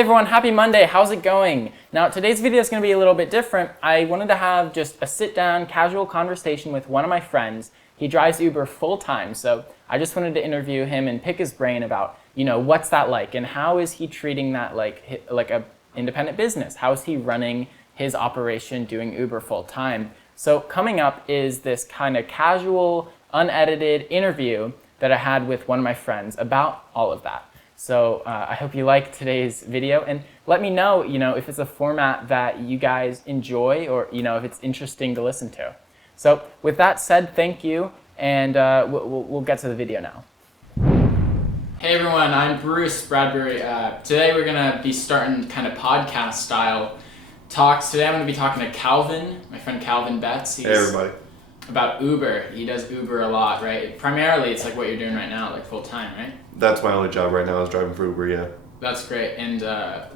Hey everyone, happy Monday. How's it going? Now today's video is going to be a little bit different. I wanted to have just a sit down, casual conversation with one of my friends. He drives Uber full time, so I just wanted to interview him and pick his brain about, what's that like and how is he treating that like a independent business? How is he running his operation doing Uber full time? So coming up is this kind of casual, unedited interview that I had with one of my friends about all of that. So I hope you like today's video and let me know, if it's a format that you guys enjoy or, if it's interesting to listen to. So with that said, thank you, and we'll get to the video now. Hey everyone, I'm Bruce Bradbury. Today we're gonna be starting kind of podcast style talks. Today I'm gonna be talking to Calvin, my friend Calvin Betts. Hey everybody. About Uber. He does Uber a lot, right? Primarily it's like what you're doing right now, like full time, right? That's my only job right now is driving for Uber, yeah. That's great. And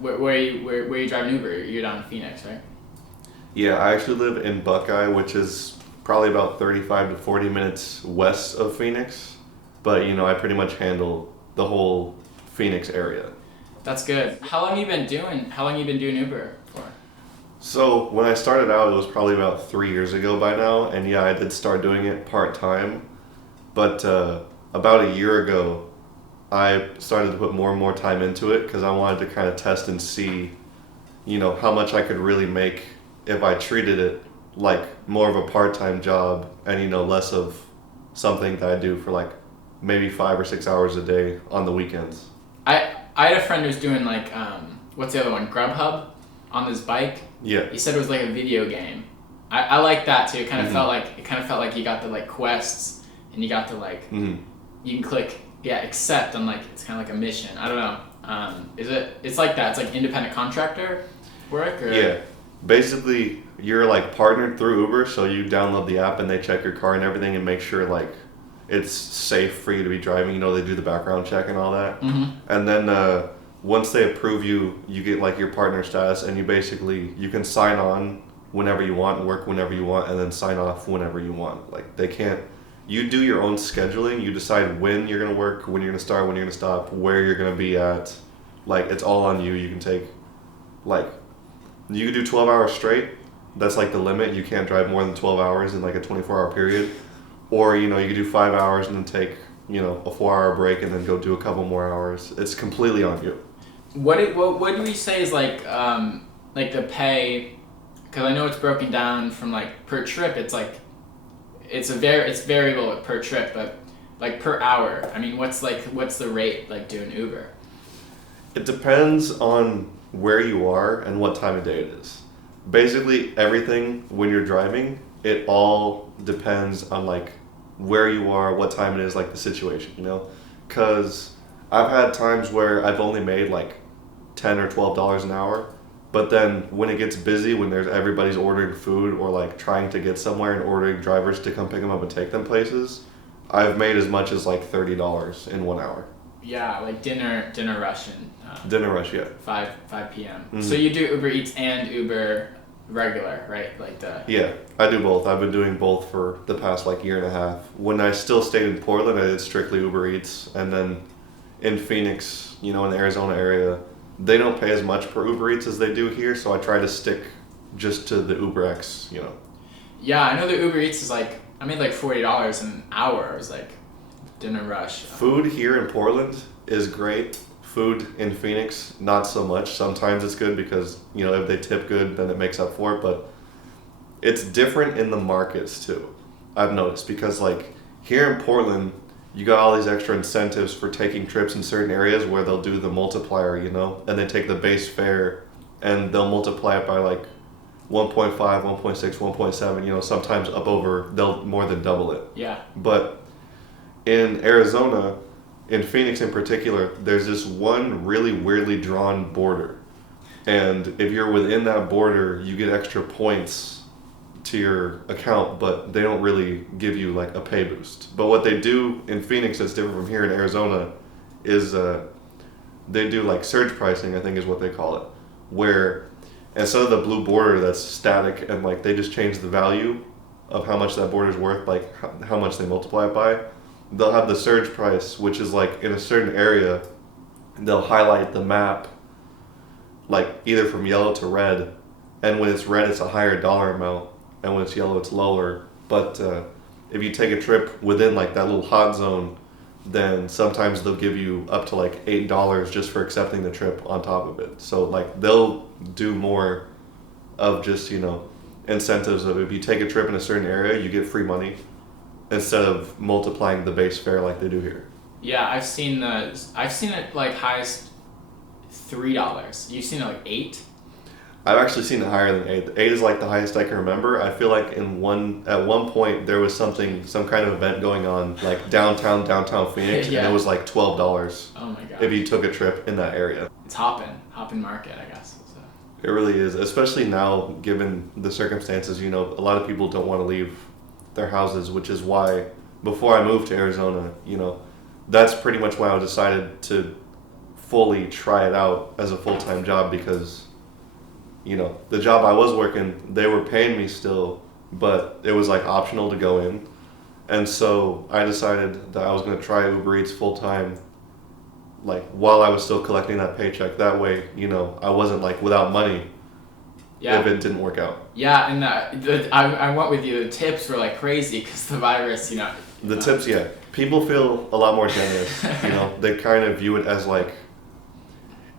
where are you driving Uber? You're down in Phoenix, right? Yeah, I actually live in Buckeye, which is probably about 35 to 40 minutes west of Phoenix. But, I pretty much handle the whole Phoenix area. That's good. How long you been doing Uber for? So when I started out, it was probably about 3 years ago by now. And yeah, I did start doing it part-time. But about a year ago, I started to put more and more time into it because I wanted to kind of test and see, how much I could really make if I treated it like more of a part-time job and, less of something that I do for like maybe 5 or 6 hours a day on the weekends. I had a friend who's doing like, what's the other one? Grubhub on his bike. Yeah. He said it was like a video game. I like that too. It kind of felt like you got the like quests and you got to like, you can click accept on like, it's kind of like a mission. I don't know. It's like that. It's like independent contractor work or? Yeah. Basically, you're like partnered through Uber, so you download the app and they check your car and everything and make sure like it's safe for you to be driving. They do the background check and all that. Mm-hmm. And then once they approve you, you get like your partner status and you can sign on whenever you want, work whenever you want, and then sign off whenever you want. Like you do your own scheduling. You decide when you're going to work, when you're going to start, when you're going to stop, where you're going to be at. Like, it's all on you. You can take, you can do 12 hours straight. That's like the limit. You can't drive more than 12 hours in like a 24-hour period. Or, you can do 5 hours and then take, a 4-hour break and then go do a couple more hours. It's completely on you. What do we say is like the pay? Because I know it's broken down from like per trip. It's like, it's variable per trip, but like per hour. I mean, what's the rate like doing Uber? It depends on where you are and what time of day it is. Basically, everything when you're driving, it all depends on like where you are, what time it is, like the situation, Because I've had times where I've only made like $10 or $12 an hour. But then when it gets busy, when everybody's ordering food or like trying to get somewhere and ordering drivers to come pick them up and take them places, I've made as much as like $30 in 1 hour. Yeah, like dinner rush and dinner rush, yeah. 5 p.m. Mm-hmm. So you do Uber Eats and Uber regular, right? Yeah, I do both. I've been doing both for the past like year and a half. When I still stayed in Portland, I did strictly Uber Eats, and then in Phoenix, in the Arizona area, they don't pay as much per Uber Eats as they do here, so I try to stick just to the UberX, Yeah, I know the Uber Eats is like, I made like $40 an hour. It was like dinner rush. Food here in Portland is great. Food in Phoenix, not so much. Sometimes it's good because, if they tip good, then it makes up for it, but it's different in the markets too, I've noticed, because like here in Portland, you got all these extra incentives for taking trips in certain areas where they'll do the multiplier, and they take the base fare and they'll multiply it by like 1.5, 1.6, 1.7, sometimes they'll more than double it. Yeah. But in Arizona, in Phoenix in particular, there's this one really weirdly drawn border. And if you're within that border, you get extra points to your account, but they don't really give you like a pay boost. But what they do in Phoenix that's different from here in Arizona is they do like surge pricing, I think is what they call it, where instead of the blue border that's static and like they just change the value of how much that border is worth, like how much they multiply it by, they'll have the surge price, which is like in a certain area, they'll highlight the map like either from yellow to red, and when it's red, it's a higher dollar amount, and when it's yellow, it's lower. But if you take a trip within like that little hot zone, then sometimes they'll give you up to like $8 just for accepting the trip on top of it. So like they'll do more of just, you know, incentives of if you take a trip in a certain area, you get free money instead of multiplying the base fare like they do here. Yeah, I've seen it like highest $3. You've seen it like 8? I've actually seen it higher than 8. 8 is like the highest I can remember. I feel like at one point there was some kind of event going on like downtown Phoenix, Yeah. and it was like $12 Oh my god. if you took a trip in that area. It's hopping market, I guess. So. It really is, especially now given the circumstances. You know, a lot of people don't want to leave their houses, which is why before I moved to Arizona, you know, that's pretty much why I decided to fully try it out as a full-time job, because you know, the job I was working, they were paying me still, but it was like optional to go in. And so I decided that I was going to try Uber Eats full time, like while I was still collecting that paycheck. That way, you know, I wasn't like without money if it didn't work out. Yeah, and I went with you. The tips were like crazy because the virus, you know. The tips, yeah. People feel a lot more generous. You know, they kind of view it as like,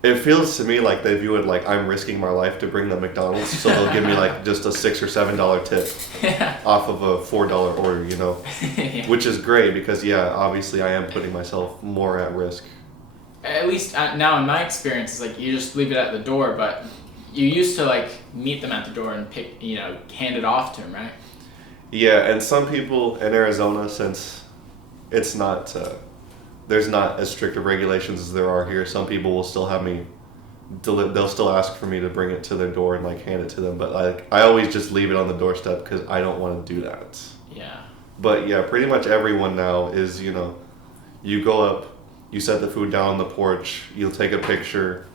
it feels to me like they view it like I'm risking my life to bring them McDonald's, so they'll give me like just a $6 or $7 tip off of a $4 order, you know, Yeah. which is great because obviously I am putting myself more at risk. At least now in my experience, it's like you just leave it at the door, but you used to like meet them at the door and hand it off to them, right? Yeah, and some people in Arizona, since it's not. There's not as strict of regulations as there are here. Some people will still have me, they'll still ask for me to bring it to their door and like hand it to them. But like I always just leave it on the doorstep because I don't want to do that. Yeah. But yeah, pretty much everyone now is, you know, you go up, you set the food down on the porch, you'll take a picture,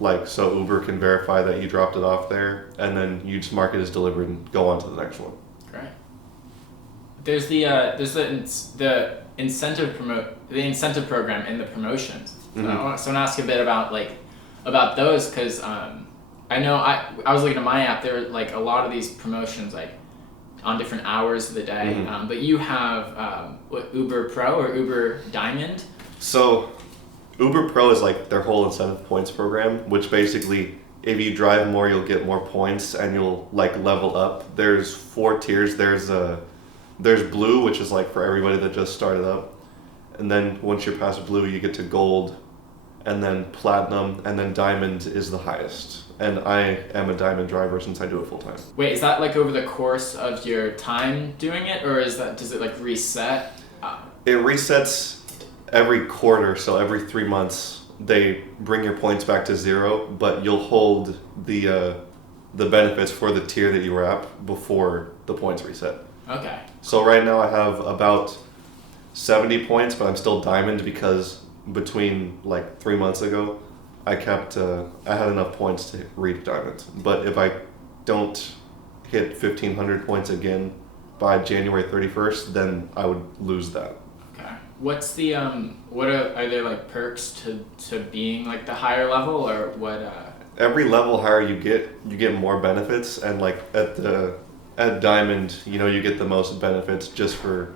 like so Uber can verify that you dropped it off there, and then you just mark it as delivered and go on to the next one. Great. There's the incentive program and the promotions. Mm-hmm. So I want to ask a bit about those, because I know I was looking at my app. There are like a lot of these promotions like on different hours of the day. Mm-hmm. But you have Uber Pro or Uber Diamond. So Uber Pro is like their whole incentive points program, which basically if you drive more, you'll get more points and you'll like level up. There's 4 tiers. There's blue, which is like for everybody that just started up. And then once you're past blue, you get to gold, and then platinum, and then diamond is the highest. And I am a diamond driver since I do it full time. Wait, is that like over the course of your time doing it, or does it like reset? It resets every quarter, so every 3 months they bring your points back to 0, but you'll hold the benefits for the tier that you were at before the points reset. Okay. So right now I have about 70 points, but I'm still diamond because between like 3 months ago, I had enough points to reach diamond. But if I don't hit 1,500 points again by January 31st, then I would lose that. Okay. What's the are there like perks to being like the higher level, or what? Every level higher you get more benefits, and like at diamond, you know, you get the most benefits just for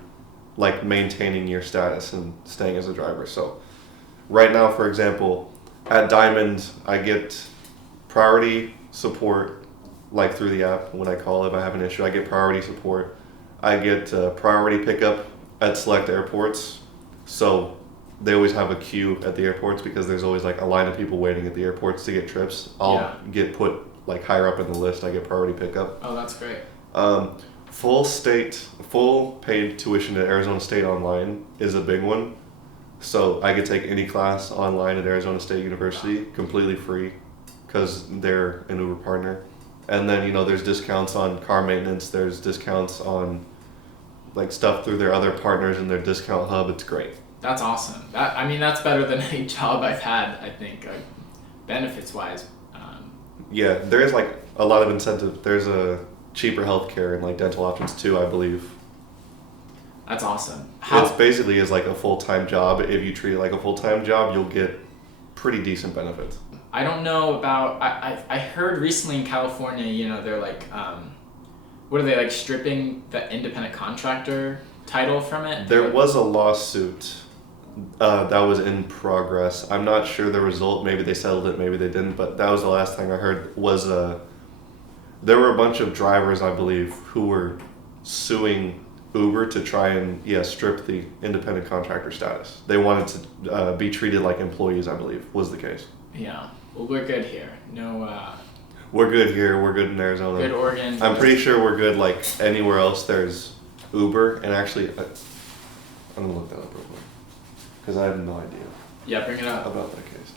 like maintaining your status and staying as a driver. So right now, for example, at diamond, I get priority support like through the app. When I call, if I have an issue, I get priority support. I get priority pickup at select airports. So they always have a queue at the airports because there's always like a line of people waiting at the airports to get trips. I'll get put like higher up in the list. I get priority pickup. Oh, that's great. Full paid tuition at Arizona State Online is a big one. So I could take any class online at Arizona State University completely free because they're an Uber partner. And then, you know, there's discounts on car maintenance. There's discounts on like stuff through their other partners in their discount hub. It's great. That's awesome. That's better than any job I've had, I think, benefits wise. Yeah, there is like a lot of incentive. There's a cheaper healthcare and like dental options too, I believe. That's awesome. It basically is like a full-time job. If you treat it like a full-time job, you'll get pretty decent benefits. I don't know about. I heard recently in California, you know, they're like, what are they like stripping the independent contractor title from it? There was a lawsuit that was in progress. I'm not sure the result. Maybe they settled it, maybe they didn't. But that was the last thing I heard. Was there were a bunch of drivers, I believe, who were suing Uber to try and strip the independent contractor status. They wanted to be treated like employees, I believe, was the case. Yeah. Well, we're good here. No. We're good here. We're good in Arizona. Good Oregon. I'm pretty sure we're good like anywhere else there's Uber. And actually, I'm going to look that up real quick. Because I have no idea. Yeah, bring it up. About that case.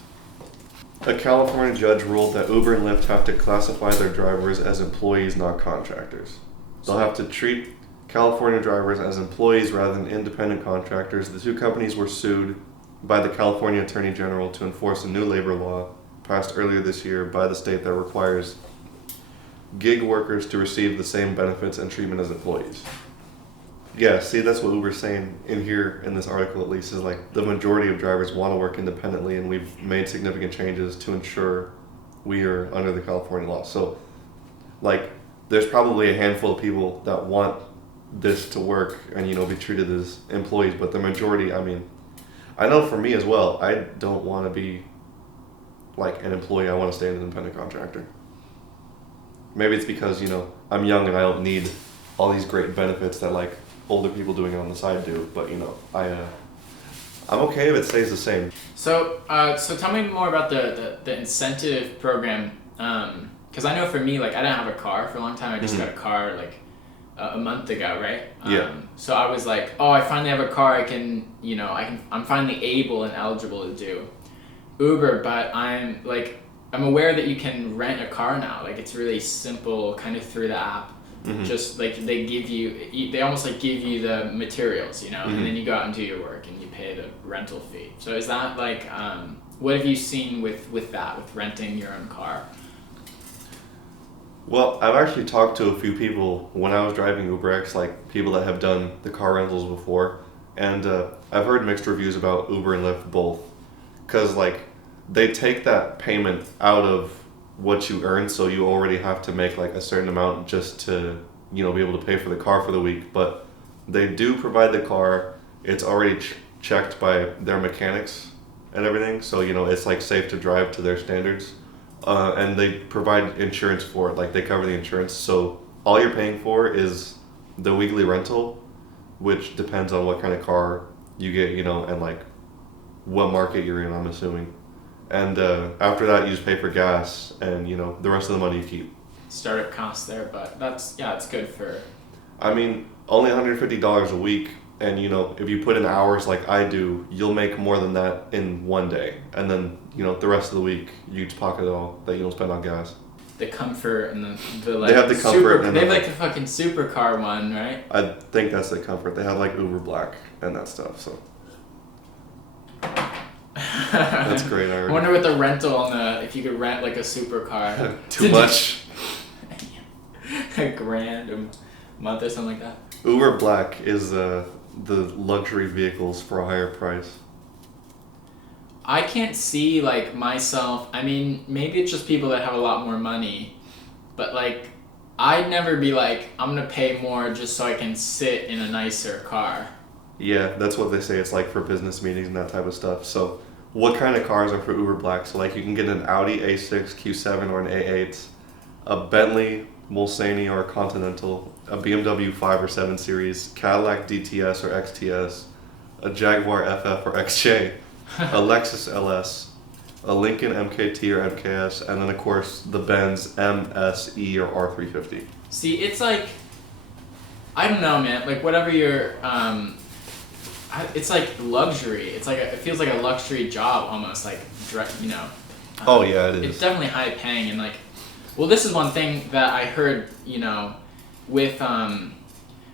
A California judge ruled that Uber and Lyft have to classify their drivers as employees, not contractors. They'll have to treat California drivers as employees rather than independent contractors. The two companies were sued by the California Attorney General to enforce a new labor law passed earlier this year by the state that requires gig workers to receive the same benefits and treatment as employees. Yeah, see, that's what Uber's saying in here, in this article at least, is like the majority of drivers want to work independently, and we've made significant changes to ensure we are under the California law. So, like, there's probably a handful of people that want this to work and, you know, be treated as employees, but the majority, I mean, I know for me as well, I don't want to be like an employee. I want to stay an independent contractor. Maybe it's because, you know, I'm young and I don't need all these great benefits that like older people doing it on the side do, but you know, I'm okay if it stays the same. So tell me more about the incentive program, because I know for me, like, I didn't have a car for a long time. I just got a car like a month ago, right? Yeah. So I was like, oh, I finally have a car. I'm finally able and eligible to do Uber, but I'm aware that you can rent a car now. Like, it's really simple, kind of through the app. Just like they almost like give you the materials, you know, and then you go out and do your work and you pay the rental fee. So is that like, what have you seen with that, with renting your own car? Well, I've actually talked to a few people when I was driving UberX, like people that have done the car rentals before, and I've heard mixed reviews about Uber and Lyft both, because like they take that payment out of what you earn, so you already have to make like a certain amount just to, you know, be able to pay for the car for the week. But they do provide the car. It's already checked by their mechanics and everything, so you know it's like safe to drive to their standards. And they provide insurance for it, like they cover the insurance. So all you're paying for is the weekly rental, which depends on what kind of car you get, you know, and like what market you're in, I'm assuming. And after that, you just pay for gas, and you know the rest of the money you keep. Startup costs there, but it's good for. I mean, only $150 a week, and you know if you put in hours like I do, you'll make more than that in one day, and then you know the rest of the week you just pocket it all that you don't spend on gas. The comfort and the like. They have the comfort. They have like the fucking supercar one, right? I think that's the comfort. They have like Uber Black and that stuff. So. That's great. I wonder what the rental on if you could rent like a supercar. Too much. $1,000 a month or something like that. Uber Black is the luxury vehicles for a higher price. I can't see like myself. I mean, maybe it's just people that have a lot more money, but like I'd never be like, I'm gonna pay more just so I can sit in a nicer car. Yeah, that's what they say. It's like for business meetings and that type of stuff. So what kind of cars are for Uber Black? So like you can get an Audi A6 Q7 or an A8, a Bentley Mulsanne or a Continental, a BMW 5 or 7 Series, Cadillac DTS or XTS, a Jaguar FF or XJ, a Lexus LS, a Lincoln MKT or MKS, and then of course the Benz MSE or R350. See, it's like, I don't know, man. Like whatever your it's like luxury. It's like it feels like a luxury job almost, like, you know. Oh yeah, it is. It's definitely high paying, and like, well, this is one thing that I heard, you know, with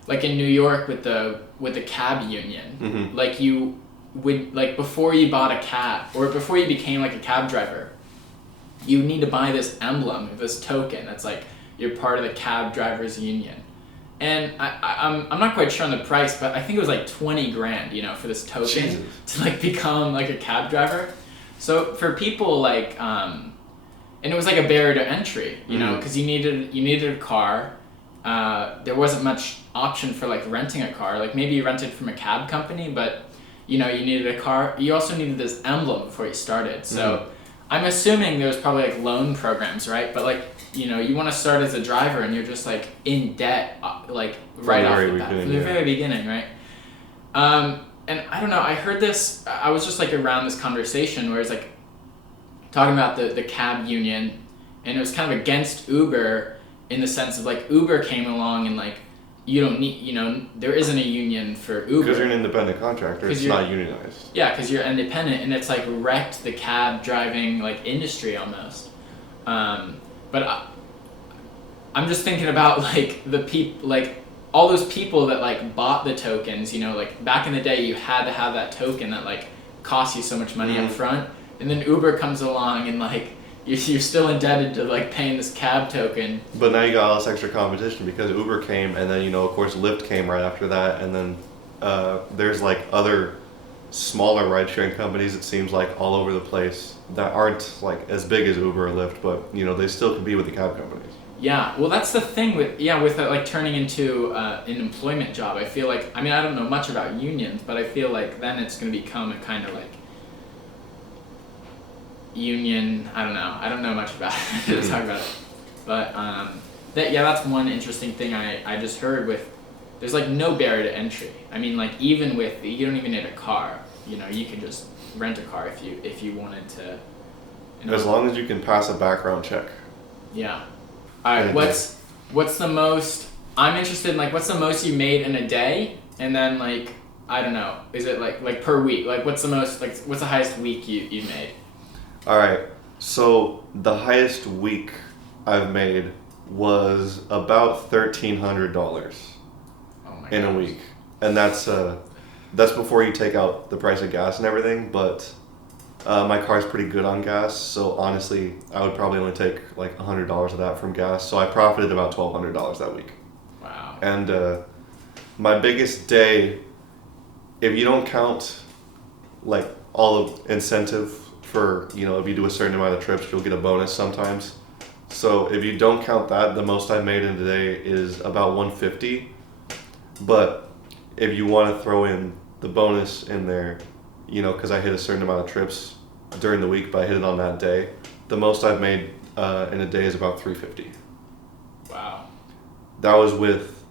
like in New York with the cab union, like you would, like, before you bought a cab or before you became like a cab driver, you need to buy this emblem, this token that's like you're part of the cab drivers union. And I'm not quite sure on the price, but I think it was like $20,000, you know, for this token to like become like a cab driver. So for people like and it was like a barrier to entry, you know, because you needed a car. There wasn't much option for like renting a car. Like maybe you rented from a cab company, but you know, you needed a car. You also needed this emblem before you started. So I'm assuming there was probably like loan programs, right? But like, you know, you want to start as a driver and you're just like in debt, like right off the bat, from the very beginning, right? And I don't know, I heard this, I was just like around this conversation where it's like talking about the cab union, and it was kind of against Uber in the sense of like Uber came along and like, you don't need, you know, there isn't a union for Uber. Because you're an independent contractor, it's not unionized. Yeah, because you're independent, and it's like wrecked the cab driving like industry almost. But I'm just thinking about like the people, like all those people that like bought the tokens, you know, like back in the day you had to have that token that like cost you so much money up front, and then Uber comes along and like you're still indebted to like paying this cab token. But now you got all this extra competition because Uber came, and then, you know, of course Lyft came right after that, and then there's like other smaller ride-sharing companies, it seems like, all over the place that aren't like as big as Uber or Lyft, but you know, they still compete with the cab companies. Yeah, well, that's the thing with like turning into an employment job. I feel like, I mean, I don't know much about unions, but I feel like then it's going to become a kind of like union. I don't know much about it to talk about it, but that's one interesting thing I just heard with. There's like no barrier to entry. I mean, like even with, you don't even need a car. You know, you can just rent a car if you wanted to. You know. As long as you can pass a background check. Yeah. All right, what's the most, I'm interested in like what's the most you made in a day, and then like I don't know, is it like per week, like what's the most, like what's the highest week you made? All right, so the highest week I've made was about $1,300 in a week, and that's before you take out the price of gas and everything, but my car's pretty good on gas, so honestly, I would probably only take like $100 of that from gas. So I profited about $1,200 that week. Wow. And my biggest day, if you don't count like all of incentive for, you know, if you do a certain amount of trips, you'll get a bonus sometimes. So if you don't count that, the most I made in a day is about $150. But if you want to throw in the bonus in there, you know, because I hit a certain amount of trips during the week, but I hit it on that day, the most I've made in a day is about $350. Wow. That was with,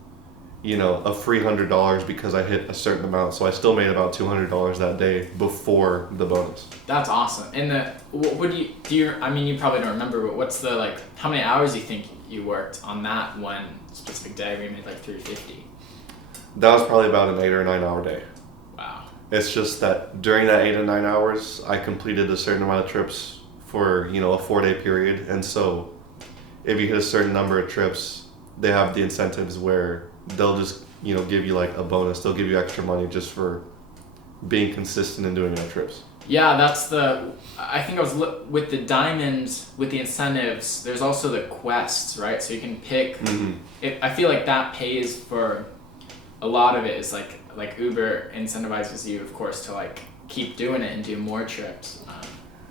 you know, a free $100 because I hit a certain amount, so I still made about $200 that day before the bonus. That's awesome. And what do you? I mean, you probably don't remember, but what's the like? How many hours do you think you worked on that one specific day where you made like $350? That was probably about an 8 or 9 hour day. Wow. It's just that during that 8 or 9 hours, I completed a certain amount of trips for, you know, a 4-day period. And so if you hit a certain number of trips, they have the incentives where they'll just, you know, give you like a bonus. They'll give you extra money just for being consistent in doing their trips. Yeah, I think I was with the diamonds, with the incentives, there's also the quests, right? So you can pick, I feel like that pays for a lot of it. Is like Uber incentivizes you, of course, to like keep doing it and do more trips.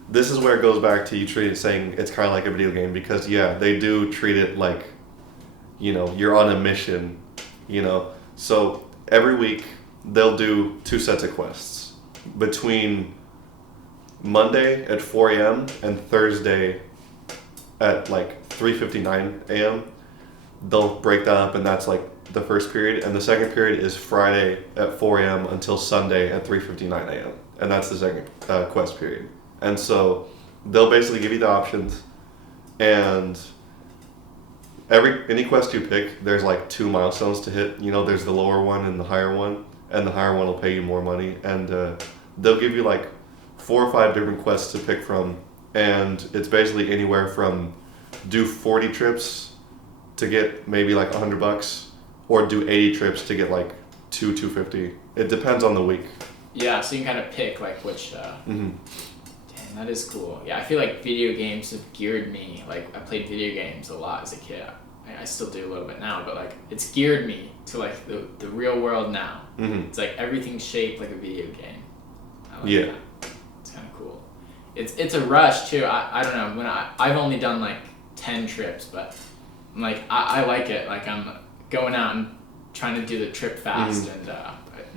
This is where it goes back to you treat it saying it's kind of like a video game, because yeah, they do treat it like, you know, you're on a mission, you know. So every week they'll do 2 sets of quests between Monday at 4 a.m. and Thursday at like 3:59 a.m. They'll break that up, and that's like the first period, and the second period is Friday at 4 a.m. until Sunday at 3:59 a.m. and that's the second quest period. And so they'll basically give you the options, and any quest you pick, there's like 2 milestones to hit. You know, there's the lower one and the higher one, and the higher one will pay you more money, and they'll give you like 4 or 5 different quests to pick from, and it's basically anywhere from do 40 trips to get maybe like $100, or do 80 trips to get like $250. It depends on the week. Yeah, so you can kind of pick like which. Dang, that is cool. Yeah, I feel like video games have geared me. Like I played video games a lot as a kid. I still do a little bit now, but like it's geared me to like the real world now. It's like everything's shaped like a video game. I like that. It's kind of cool. it's a rush too. I don't know, when I've only done like 10 trips, but like I like it. Like I'm going out and trying to do the trip fast, and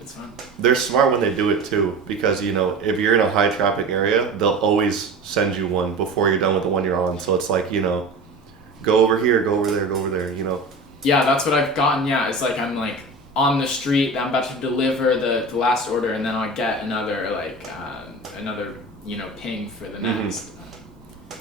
it's fun. They're smart when they do it too, because if you're in a high traffic area, they'll always send you one before you're done with the one you're on. So it's like, go over here, go over there, go over there. Yeah, that's what I've gotten. Yeah, it's like I'm like on the street, I'm about to deliver the last order, and then I get another ping for the next.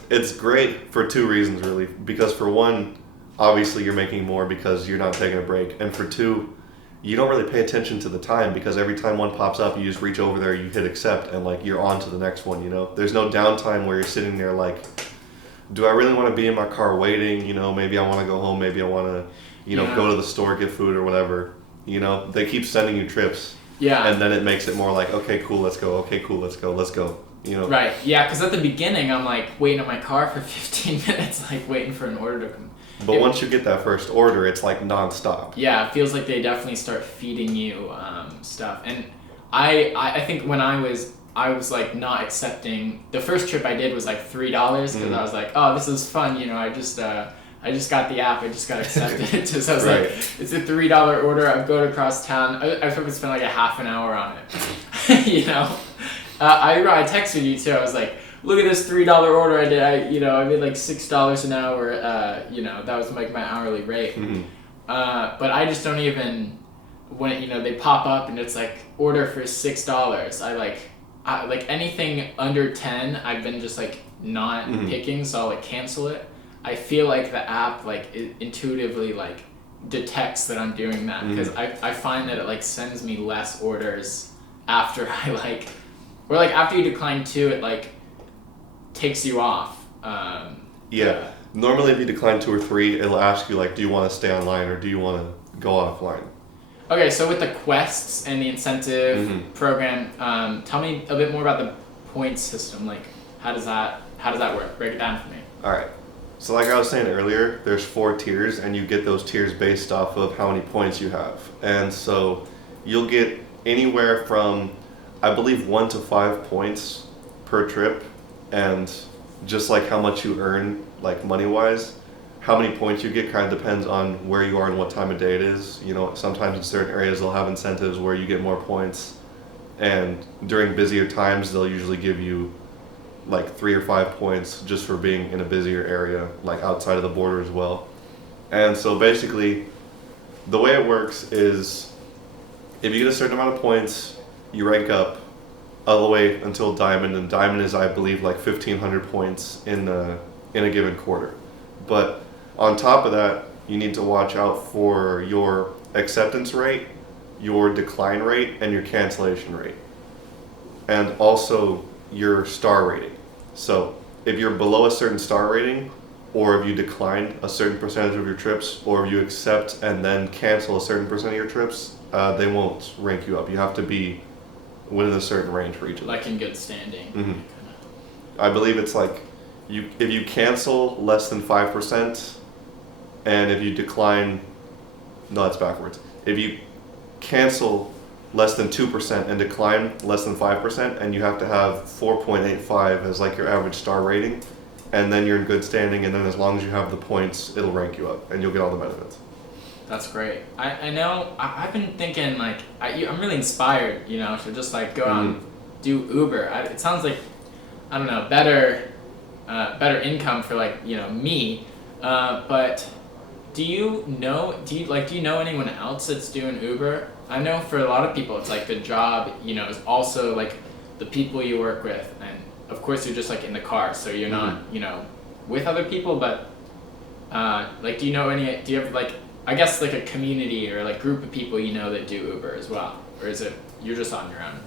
It's great for two reasons, really. Because for one, obviously you're making more because you're not taking a break, and for two, you don't really pay attention to the time, because every time one pops up, you just reach over there, you hit accept, and like you're on to the next one. There's no downtime where you're sitting there like, do I really want to be in my car waiting? Maybe I want to go home, maybe I want to go to the store, get food or whatever. They keep sending you trips. Yeah. And then it makes it more like, okay, cool, let's go. Okay, cool, let's go. Right. Yeah, because at the beginning I'm like waiting in my car for 15 minutes, like waiting for an order to come. But once you get that first order, it's like nonstop. Yeah, it feels like they definitely start feeding you stuff. And I think when I was like not accepting, the first trip I did was like $3 because I was like, oh, this is fun, I just got the app, I just got accepted. So I was like, it's a $3 order, I'm going across town. I probably spent like a half an hour on it. I texted you too, I was like, look at this $3 order I did. I made like $6 an hour. That was like my hourly rate. But I just don't even, when they pop up and it's like order for $6. I like anything under 10. I've been just like not picking, so I'll like cancel it. I feel like the app like it intuitively like detects that I'm doing that, because I find that it like sends me less orders after after you decline 2, it like takes you off. Yeah. Normally if you decline 2 or 3, it'll ask you like, do you want to stay online or do you want to go offline? Okay, so with the quests and the incentive program, tell me a bit more about the points system. Like, how does that work? Break it down for me. All right. So like I was saying earlier, there's 4 tiers, and you get those tiers based off of how many points you have. And so you'll get anywhere from, I believe, 1 to 5 points per trip, and just like how much you earn, like money-wise, how many points you get kind of depends on where you are and what time of day it is. Sometimes in certain areas they'll have incentives where you get more points, and during busier times they'll usually give you like 3 or 5 points just for being in a busier area, like outside of the border as well. And so basically, the way it works is, if you get a certain amount of points, you rank up all the way until Diamond, and Diamond is, I believe, like 1,500 points in a given quarter. But on top of that, you need to watch out for your acceptance rate, your decline rate, and your cancellation rate, and also your star rating. So if you're below a certain star rating, or if you decline a certain percentage of your trips, or if you accept and then cancel a certain percent of your trips, they won't rank you up. You have to be within a certain range for each of them. Like in good standing. I believe it's like, if you cancel less than 5%, and if you decline, no, that's backwards. If you cancel less than 2% and decline less than 5%, and you have to have 4.85 as like your average star rating, and then you're in good standing, and then as long as you have the points, it'll rank you up, and you'll get all the benefits. That's great. I know, I've been thinking like, I'm really inspired, to just like go out and do Uber. It sounds like, I don't know, better income for like, me, but do you know anyone else that's doing Uber? I know for a lot of people it's like the job, is also like the people you work with, and of course you're just like in the car, so you're not, with other people, but like do you have like, I guess like a community or like group of people that do Uber as well, or is it you're just on your own?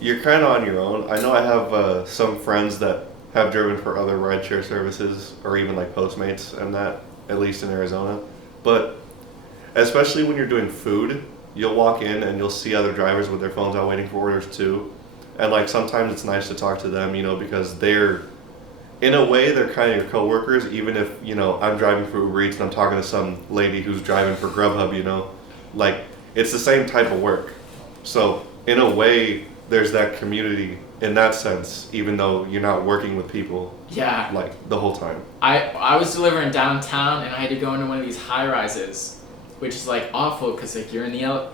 You're kind of on your own. I know I have some friends that have driven for other rideshare services, or even like Postmates and that, at least in Arizona. But especially when you're doing food, you'll walk in and you'll see other drivers with their phones out waiting for orders too. And like sometimes it's nice to talk to them, because they're, in a way, they're kind of your coworkers, even if, I'm driving for Uber Eats and I'm talking to some lady who's driving for Grubhub, like it's the same type of work. So in a way, there's that community in that sense, even though you're not working with people Yeah. like the whole time. I was delivering downtown and I had to go into one of these high rises, which is like awful because like you're in the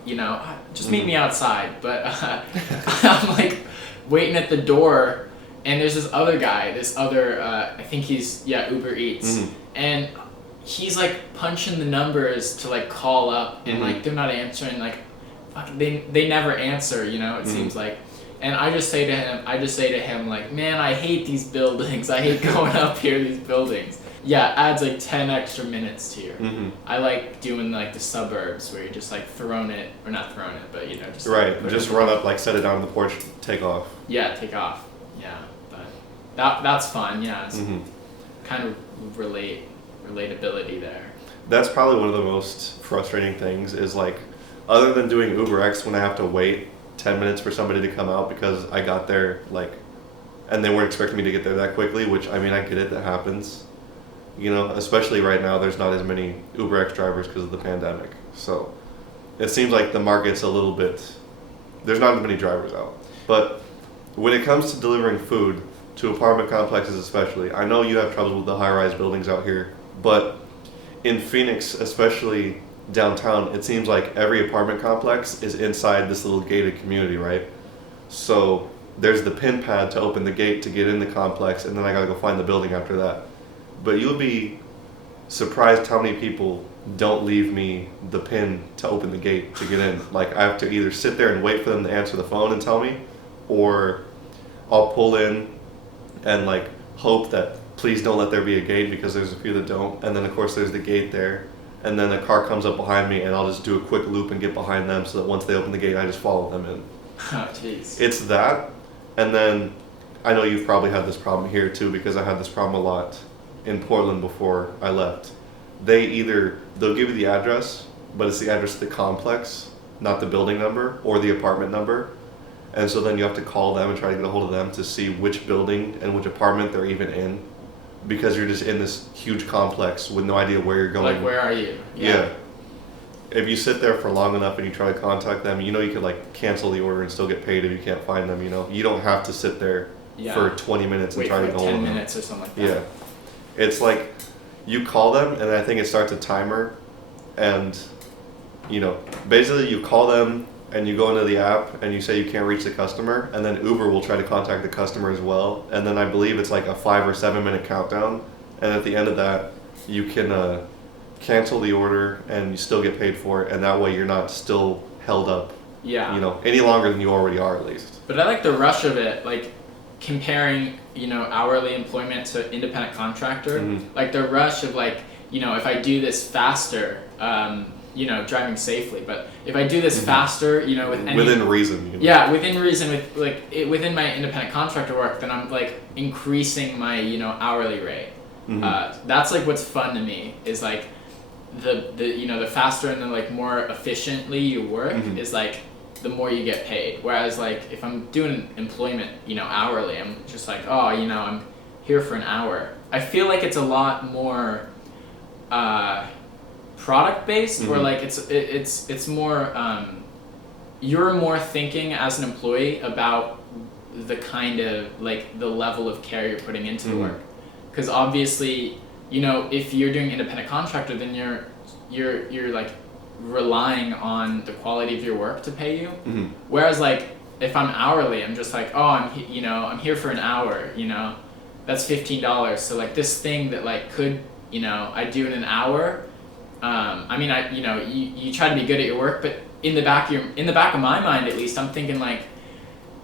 just meet me outside. But I'm like waiting at the door, and there's this other guy, I think he's Uber Eats, and he's like punching the numbers to like call up, and like they're not answering, like they never answer, it seems like. And I just say to him like, man, I hate these buildings. I hate going up here, these buildings. Yeah, it adds like 10 extra minutes to you. I like doing like the suburbs where you're just like throwing it, or not throwing it, but just right. Like, just run up, like set it down on the porch, take off. Yeah, take off. Yeah, but that's fun. Yeah, it's kind of relatability there. That's probably one of the most frustrating things is like, other than doing Uber X when I have to wait 10 minutes for somebody to come out because I got there like, and they weren't expecting me to get there that quickly, which I mean, I get it, that happens. Especially right now, there's not as many Uber X drivers because of the pandemic. So it seems like the market's a little bit, there's not as many drivers out. But when it comes to delivering food to apartment complexes especially, I know you have trouble with the high-rise buildings out here, but in Phoenix, especially downtown, it seems like every apartment complex is inside this little gated community, right? So there's the pin pad to open the gate to get in the complex, and then I gotta go find the building after that. But you'll be surprised how many people don't leave me the pin to open the gate to get in. Like, I have to either sit there and wait for them to answer the phone and tell me, or I'll pull in and like hope that please don't let there be a gate, because there's a few that don't. And then of course there's the gate there, and then a car comes up behind me and I'll just do a quick loop and get behind them so that once they open the gate I just follow them in. Oh jeez. It's that, and then I know you've probably had this problem here too, because I had this problem a lot in Portland before I left. They'll give you the address, but it's the address of the complex, not the building number or the apartment number. And so then you have to call them and try to get a hold of them to see which building and which apartment they're even in, because you're just in this huge complex with no idea where you're going. Like, where are you? Yeah. If you sit there for long enough and you try to contact them, you could like cancel the order and still get paid if you can't find them, You don't have to sit there for 20 minutes and try to get a hold of them. 10 minutes or something like that. Yeah. It's like you call them and I think it starts a timer, and basically you call them and you go into the app and you say you can't reach the customer, and then Uber will try to contact the customer as well, and then I believe it's like a 5 or 7 minute countdown, and at the end of that you can cancel the order and you still get paid for it, and that way you're not still held up any longer than you already are, at least. But I like the rush of it, like comparing hourly employment to independent contractor. Like the rush of like, if I do this faster, driving safely, but if I do this faster, within reason. Yeah, within reason, within my independent contractor work, then I'm like increasing my hourly rate. That's like what's fun to me, is like the faster and the like more efficiently you work is like the more you get paid. Whereas like if I'm doing employment hourly, I'm just like, oh, I'm here for an hour. I feel like it's a lot more product based, where like it's more you're more thinking as an employee about the kind of like the level of care you're putting into the work, because obviously if you're doing independent contractor, then you're like relying on the quality of your work to pay you. Whereas like if I'm hourly, I'm just like, oh, I'm here for an hour, that's $15. So like this thing that like could I do in an hour. I mean, you try to be good at your work, but in the back of my mind, at least, I'm thinking like,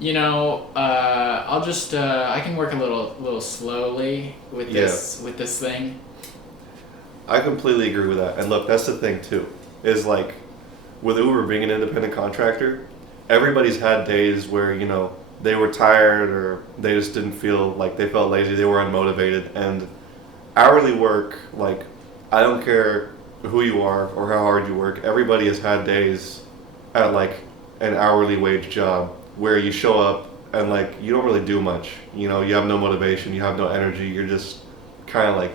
I'll just I can work a little slowly with this thing. I completely agree with that. And look, that's the thing too, is like with Uber being an independent contractor, everybody's had days where they were tired, or they just didn't feel like, they felt lazy, they were unmotivated. And hourly work, like, I don't care who you are or how hard you work, everybody has had days at like an hourly wage job where you show up and like you don't really do much. You have no motivation, you have no energy, you're just kind of like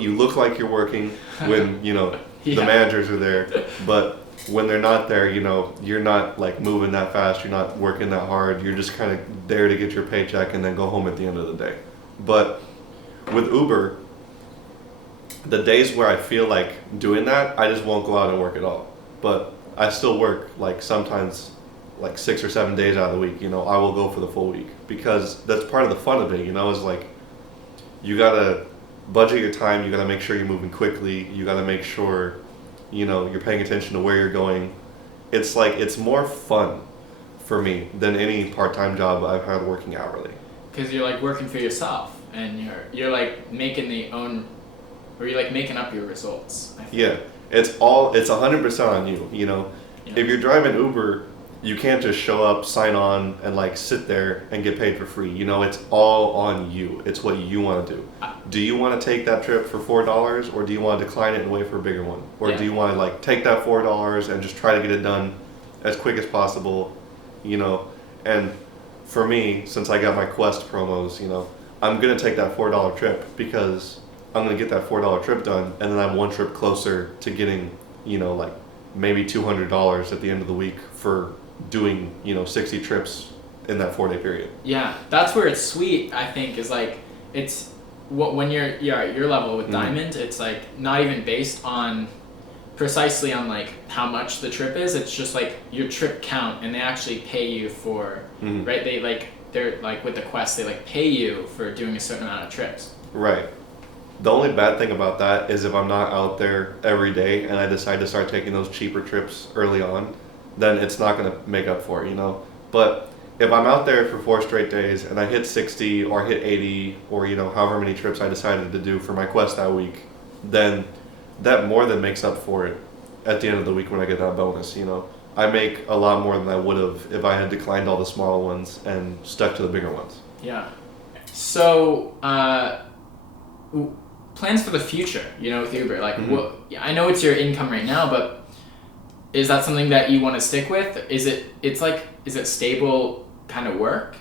you look like you're working when the managers are there, but when they're not there, you're not like moving that fast, you're not working that hard, you're just kind of there to get your paycheck and then go home at the end of the day. But with Uber, the days where I feel like doing that, I just won't go out and work at all. But I still work like sometimes like 6 or 7 days out of the week. I will go for the full week because that's part of the fun of it. Is like you gotta budget your time. You gotta make sure you're moving quickly. You gotta make sure you're paying attention to where you're going. It's like it's more fun for me than any part-time job I've had working hourly. Because you're like working for yourself and you're like making you're like making up your results. I think. Yeah, it's 100% on you. Yeah. If you're driving Uber, you can't just show up, sign on, and like sit there and get paid for free. It's all on you. It's what you want to do. Do you want to take that trip for $4, or do you want to decline it and wait for a bigger one, or do you want to like take that $4 and just try to get it done as quick as possible? And for me, since I got my Quest promos, I'm gonna take that $4 trip because I'm gonna get that $4 trip done, and then I'm one trip closer to getting, like maybe $200 at the end of the week for doing 60 trips in that 4-day period. Yeah, that's where it's sweet. I think is like it's when you're at your level with Diamond, it's like not even based on precisely on like how much the trip is. It's just like your trip count, and they actually pay you for right. They're like with the Quest, they like pay you for doing a certain amount of trips. Right. The only bad thing about that is if I'm not out there every day and I decide to start taking those cheaper trips early on, then it's not going to make up for it, But if I'm out there for 4 straight days and I hit 60 or hit 80 or, however many trips I decided to do for my Quest that week, then that more than makes up for it at the end of the week when I get that bonus, I make a lot more than I would have if I had declined all the small ones and stuck to the bigger ones. Yeah. So, plans for the future, with Uber, like I know it's your income right now, but is that something that you want to stick with? Is it stable kind of work?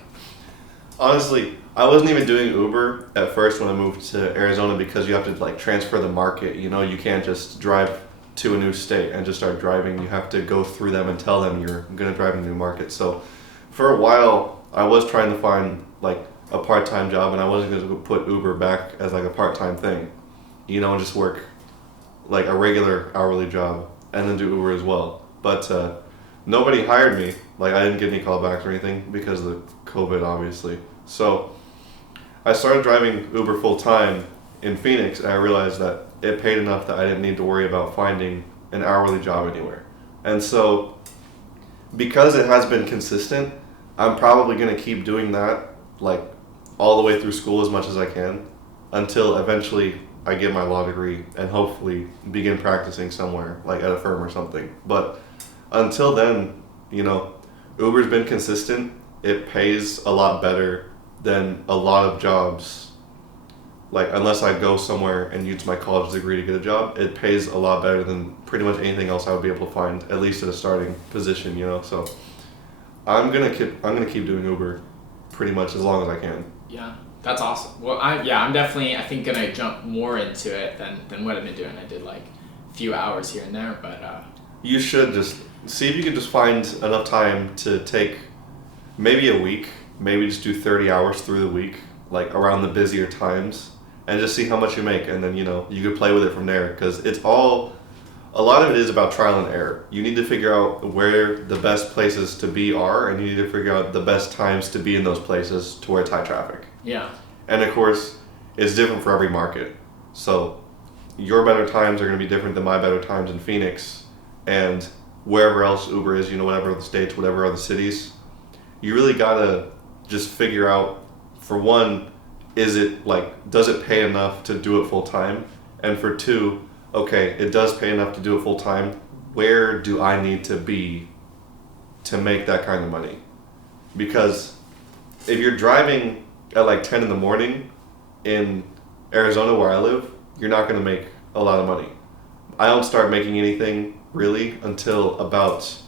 Honestly, I wasn't even doing Uber at first when I moved to Arizona because you have to like transfer the market. You can't just drive to a new state and just start driving. You have to go through them and tell them you're going to drive in a new market. So for a while, I was trying to find like a part-time job, and I wasn't going to put Uber back as like a part-time thing, and just work like a regular hourly job and then do Uber as well. But nobody hired me. Like I didn't get any callbacks or anything because of the COVID, obviously. So I started driving Uber full-time in Phoenix, and I realized that it paid enough that I didn't need to worry about finding an hourly job anywhere. And so because it has been consistent, I'm probably going to keep doing that like all the way through school as much as I can until eventually I get my law degree and hopefully begin practicing somewhere like at a firm or something. But until then, Uber's been consistent. It pays a lot better than a lot of jobs. Like unless I go somewhere and use my college degree to get a job, it pays a lot better than pretty much anything else I would be able to find, at least at a starting position, So I'm gonna keep doing Uber pretty much as long as I can. Yeah, that's awesome. Well, I'm definitely, I think, gonna jump more into it than what I've been doing. I did like a few hours here and there, but you should just see if you can just find enough time to take maybe a week, maybe just do 30 hours through the week, like around the busier times, and just see how much you make, and then you could play with it from there, because a lot of it is about trial and error. You need to figure out where the best places to be are, and you need to figure out the best times to be in those places to where it's high traffic. Yeah. And of course, it's different for every market. So your better times are going to be different than my better times in Phoenix, and wherever else Uber is, whatever other states, whatever other cities. You really got to just figure out, for one, does it pay enough to do it full time? And for two, okay, it does pay enough to do it full time. Where do I need to be to make that kind of money? Because if you're driving at like 10 in the morning in Arizona where I live, you're not going to make a lot of money. I don't start making anything really until about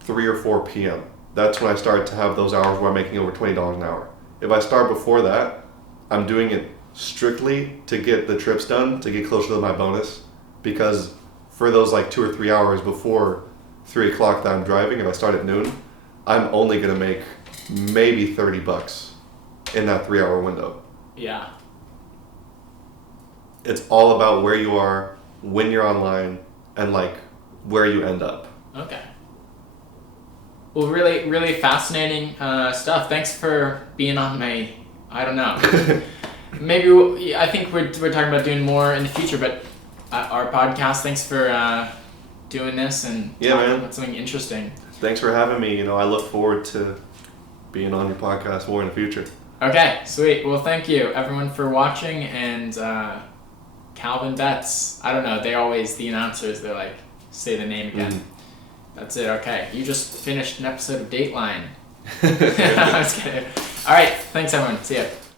3 or 4 p.m. That's when I start to have those hours where I'm making over $20 an hour. If I start before that, I'm doing it strictly to get the trips done, to get closer to my bonus, because for those like 2 or 3 hours before 3 o'clock that I'm driving, if I start at noon, I'm only gonna make maybe $30 in that 3-hour window. Yeah. It's all about where you are, when you're online, and like where you end up. Okay. Well, really, really fascinating stuff. Thanks for being on my. I don't know. Maybe I think we're talking about doing more in the future, but our podcast. Thanks for doing this and talking about something interesting. Thanks for having me. I look forward to being on your podcast more in the future. Okay, sweet. Well, thank you everyone for watching, and Calvin Betts. I don't know. The announcers, they're like, say the name again. Mm-hmm. That's it. Okay, you just finished an episode of Dateline. I was kidding. All right, thanks everyone. See ya.